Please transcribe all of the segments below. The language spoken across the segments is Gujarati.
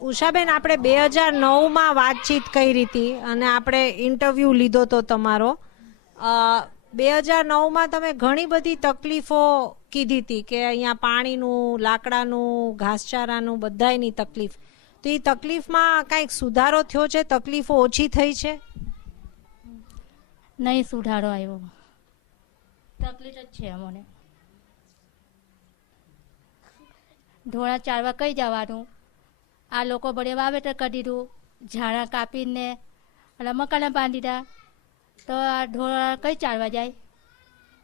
ઉષાબેન, આપણે 2009માં વાતચીત કરી હતી અને આપણે ઇન્ટરવ્યૂ લીધો તો તમારો. 2009માં તમે ઘણી બધી તકલીફો કીધી હતી કે અહીંયા પાણીનું, લાકડાનું, ઘાસચારાનું બધાયની તકલીફ. તો એ તકલીફમાં કાંઈક સુધારો થયો છે? તકલીફો ઓછી થઈ છે? નહીં સુધારો આવ્યો, તકલીફ જ છે અમને. ઢોળા ચારવા કઈ જવાનું, આ લોકો બળે વાવેતર કરી દીધું, ઝાડા કાપીને અને મકાના બાંધી દીધા, તો આ ઢોળા કઈ ચારવા જાય,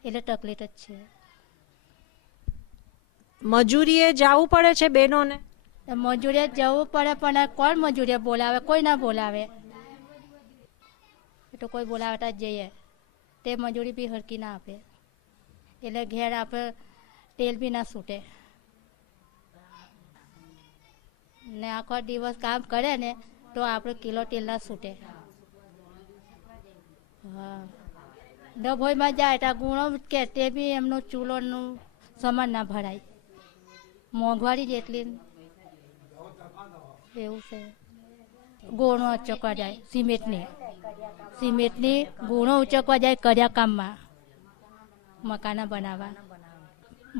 એટલે તકલીફ જ છે. મજૂરીએ જવું પડે છે બહેનોને? મજૂરીએ જવું પડે, પણ કોણ મજૂરીએ બોલાવે? કોઈ ના બોલાવે. એ તો કોઈ બોલાવતા જ જઈએ, તે મજૂરી બી હરકી ના આપે, એટલે ઘેર આપણે તેલ બી ના છૂટે ને. આખો દિવસ કામ કરે ને તો આપણે કિલો તેલ ના છૂટે. હા, ડભોઈમાં જાય તો ગુણો કે તે બી એમનો ચૂલોનું સામાન ના ભરાય, મોંઘવારી જેટલી. એવું છે. ગુણો ઉચકવા જાય સિમેન્ટની ગુણો ઉચકવા જાય કર્યા કામમાં, મકાના બનાવવા.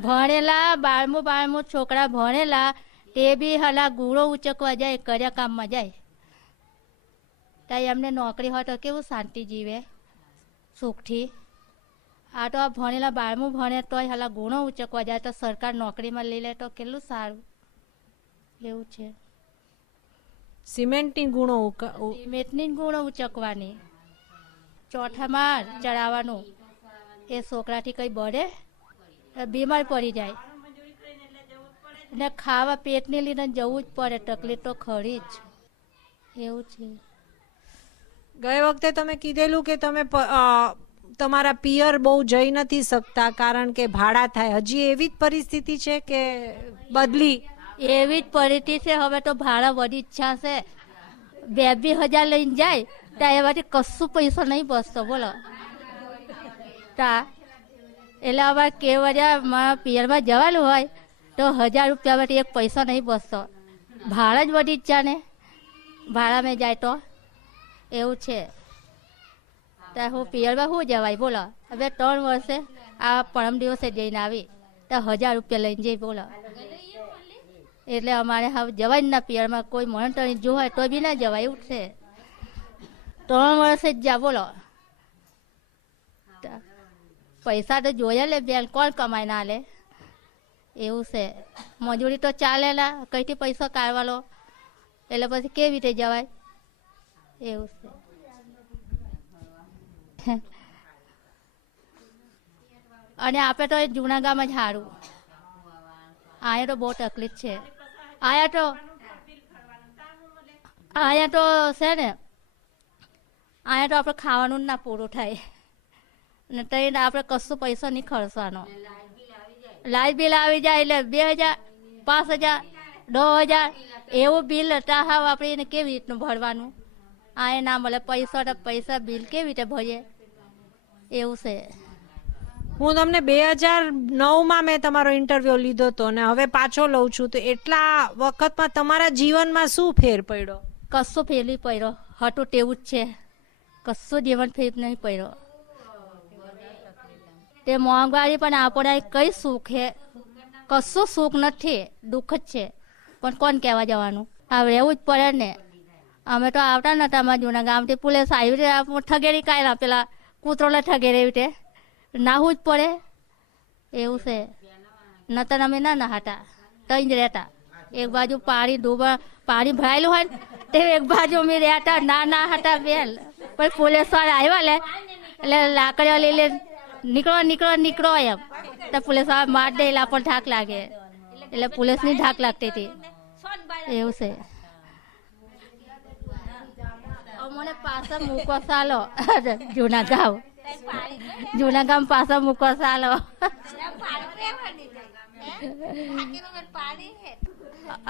ભણેલા 12મું છોકરા ભણેલા તે બી હલા ગુણો ઉચકવા જાય, કર્યા કામમાં જાય. ત્યાં એમને નોકરી હોય તો કેવું શાંતિ જીવે સુખથી. આ તો આ ભણેલા 12મું ભણે તોય હલા ગુણો ઉચકવા જાય, તો સરકાર નોકરીમાં લઈ લે તો કેટલું સારું. એવું છે. સિમેન્ટની ગુણો ઉચકવાની, ચોથામાં ચડાવવાનું. એ છોકરાથી કંઈ બળે, બીમાર પડી જાય ને ખાવા પેટને લીધે જવું જ પડે. તકલીફ તો ખરી જ. એવું છે. ગઈ વખતે તમે કીધેલું કે તમે તમારા પિયર બહુ જઈ નથી શકતા કારણ કે ભાડા થાય. હજી એવી જ પરિસ્થિતિ છે કે બદલી? એવી જ પરિસ્થિતિ છે. હવે તો ભાડા વધી ઈચ્છા છે. 2,000 લઈને જાય તો એમાંથી કશું પૈસા નહીં બસતો, બોલો. તા એટલે હવે કેવડિયામાં પિયરમાં જવાનું હોય તો 1,000 રૂપિયામાંથી એક પૈસા નહીં બસતો. ભાડા જ વધી ઈચ્છા ને, ભાડામાં જાય તો એવું છે. ત્યાં હું પિયરમાં શું જવાય, બોલો. હવે 3 વર્ષે આ પરમ દિવસે જઈને આવી તો 1,000 રૂપિયા લઈને જઈ, બોલો. એટલે અમારે હવે જવાય જ ના પિયરમાં. કોઈ મોનટરી જો હોય તો બી ના જવાય, એવું છે. 3 વર્ષે જ જા, બોલો. પૈસા તો જોઈએ લે બેન, કોણ કમાય ના લે, એવું છે. મજૂરી તો ચાલેલા, કઈથી પૈસા કાઢવા લો, એટલે પછી કેવી રીતે જવાય, એવું છે. અને આપણે તો જૂના ગામ જ સારું. અહીંયા તો બહુ તકલીફ છે. અહીંયા તો છે ને, અહીંયા તો આપણે ખાવાનું જ ના પૂરું થાય ને તઈને આપણે કશું પૈસા નહીં ખર્ચવાનો. લાઇટ બિલ આવી જાય એટલે 2,000, 5,000, 10,000 એવું બિલ હતા. હા, આપણે એને કેવી રીતનું ભરવાનું? આ ના મળે પૈસા, તો પૈસા બિલ કેવી રીતે ભરીએ, એવું છે. હું તમને 2009માં મેં તમારો ઇન્ટરવ્યુ લીધો હતો ને હવે પાછો લઉં છું, તો એટલા વખતમાં તમારા જીવનમાં શું ફેર પડ્યો? કશું ફેર નહીં પડ્યો, હતું તેવું જ છે. કશું જીવન ફેર નહીં પડ્યો. તે મોંઘવારી પણ આપણે કઈ સુખ હે? કશું સુખ નથી, દુઃખ જ છે. પણ કોણ કહેવા જવાનું? હવે રહેવું જ પડે ને. અમે તો આવતા નતા, અમારા જૂના ગામથી પોલીસ આવી રીતે ઠગેરી કાઢ્યા, પેલા કૂતરોને ઠગેરી એવી રીતે નાહવું જ પડે, એવું છે. નતર અમે ના હતા, તઈ જ રહેતા. એક બાજુ પાણી ભરાયેલું હોય તે એક બાજુ અમે રહેતા, ના હતા બેન. પણ પોલીસ વાળા આવ્યા લે એટલે લાકડીઓ લઈ લે, નીકળો એમ. તો પોલીસ વાળા માર દે, એટલે પણ ધાક લાગે, એટલે પોલીસની ધાક લાગતી હતી, એવું છે. મને પાછા મૂકો ચાલો જૂના ગામ પાછા મૂકો ચાલો.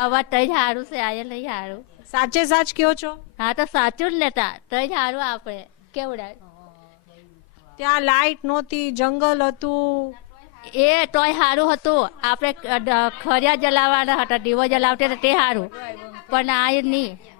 અવાજ તઈ સારું છે, આજે નહીં સારું. સાચે સાચ કયો છો? હા, તો સાચું જ લેતા તઈ સારું. આપણે કેવડા ત્યાં લાઈટ નહોતી, જંગલ હતું, એ તોય સારું હતું. આપણે ખરિયા જલાવવાના હતા, દીવો જલાવતા તે સારું. પણ આ નહીં